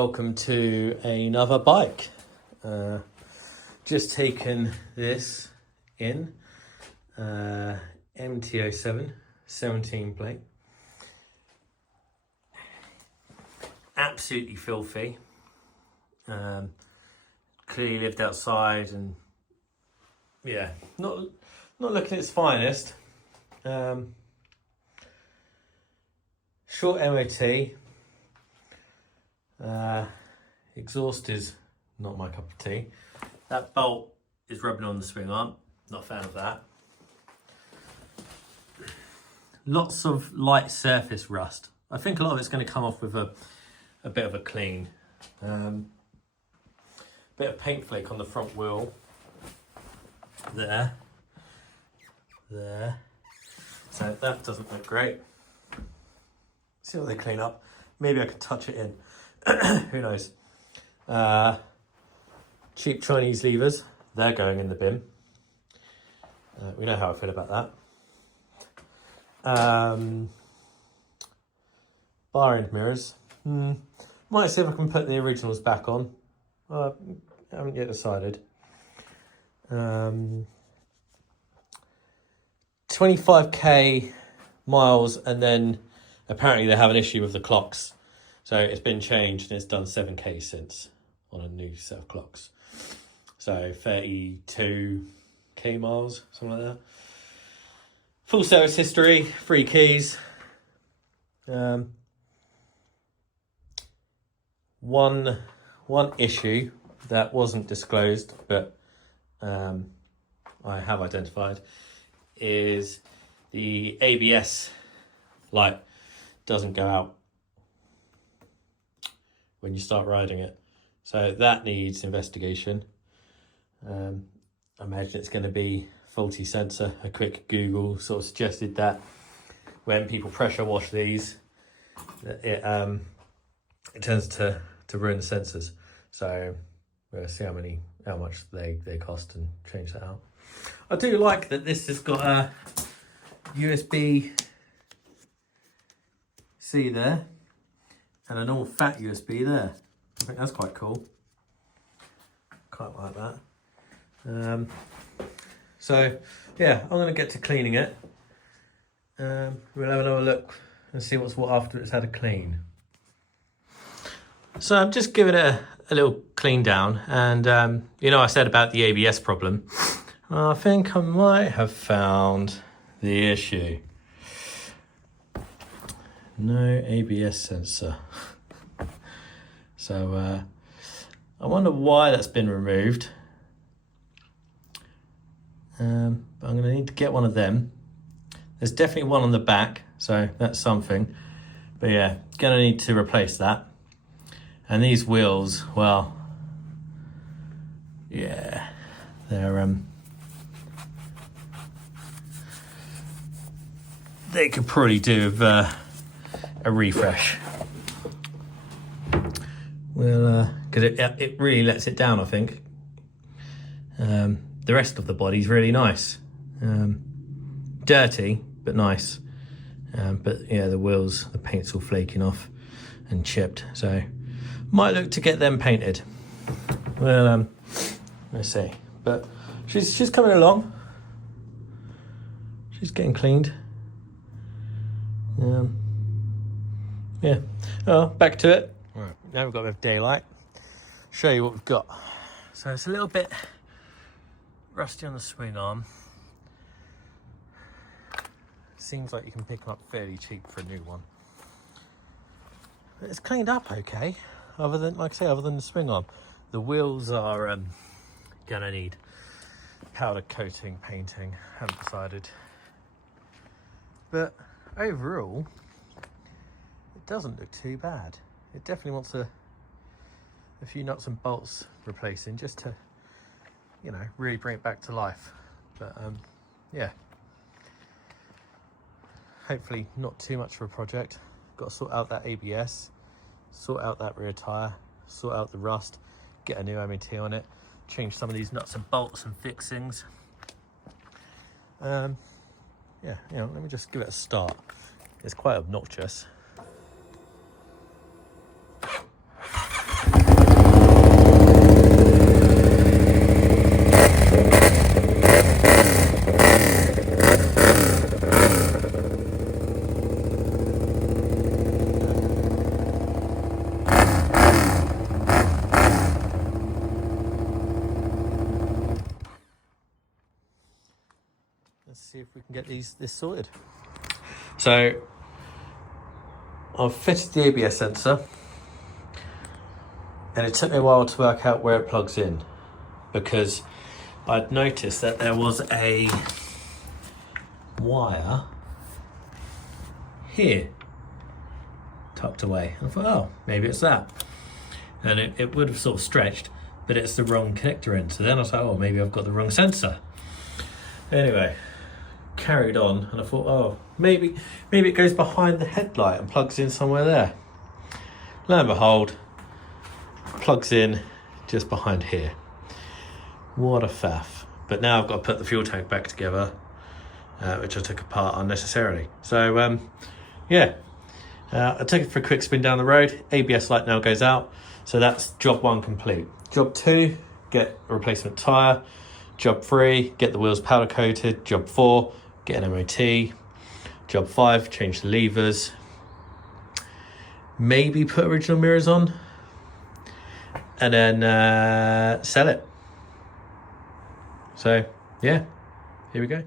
welcome to another bike. Just taken this in, MT07, 17 plate. Absolutely filthy. Clearly lived outside and yeah, not looking at its finest. Short MOT. Exhaust is not my cup of tea. That bolt is rubbing on the swing arm. Not a fan of that. Lots of light surface rust. I think a lot of it's going to come off with a bit of a clean. Bit of paint flake on the front wheel. There. So that doesn't look great. See what they clean up. Maybe I could touch it in. Who knows? Cheap Chinese levers. They're going in the bin. We know how I feel about that. Bar end mirrors. Might see if I can put the originals back on. I haven't yet decided. 25k miles, and then apparently they have an issue with the clocks. So it's been changed and it's done 7k since on a new set of clocks. So 32k miles, something like that. Full service history, 3 keys. One issue that wasn't disclosed, but I have identified, is the ABS light doesn't go out when you start riding it. So that needs investigation. I imagine it's going to be faulty sensor. A quick Google sort of suggested that when people pressure wash these, it tends to ruin the sensors. So we'll see how much they cost and change that out. I do like that this has got a USB-C there and a normal fat USB there. I think that's quite cool. Quite like that. So yeah, I'm going to get to cleaning it. We'll have another look and see what's what after it's had a clean. So I'm just giving it a little clean down, and I said about the ABS problem. I think I might have found the issue. No ABS sensor. So I wonder why that's been removed. But I'm going to need to get one of them. There's definitely one on the back, so that's something. But yeah, going to need to replace that. And these wheels, well, yeah, they're they could probably do with a refresh. Well, because it really lets it down, I think. The rest of the body's really nice. Dirty, but nice. But yeah, the wheels, the paint's all flaking off and chipped. So might look to get them painted. Well, let's see. But she's coming along. She's getting cleaned. Yeah. Oh, back to it. Right, now we've got a bit of daylight. Show you what we've got. So it's a little bit rusty on the swing arm. Seems like you can pick them up fairly cheap for a new one. But it's cleaned up okay. Other than the swing arm. The wheels are gonna need powder coating, painting. Haven't decided. But overall, it doesn't look too bad. It definitely wants a few nuts and bolts replacing, just to, really bring it back to life. But yeah, hopefully not too much of a project. Got to sort out that ABS, sort out that rear tyre, sort out the rust, get a new MOT on it, change some of these nuts and bolts and fixings. Yeah, let me just give it a start. It's quite obnoxious. let's see if we can get this sorted. So I've fitted the ABS sensor, and it took me a while to work out where it plugs in, because I'd noticed that there was a wire here tucked away. I thought, oh, maybe it's that. And it would have sort of stretched, but it's the wrong connector in. So then I was like, oh, maybe I've got the wrong sensor. Anyway, carried on, and I thought, oh, maybe it goes behind the headlight and plugs in somewhere there. Lo and behold, plugs in just behind here. What a faff. But now I've got to put the fuel tank back together, which I took apart unnecessarily. So yeah, I took it for a quick spin down the road. ABS light now goes out. So that's job 1 complete. Job 2, get a replacement tyre. Job 3, get the wheels powder coated. Job 4, get an MOT. Job 5, change the levers. Maybe put original mirrors on. And then sell it. So yeah, here we go.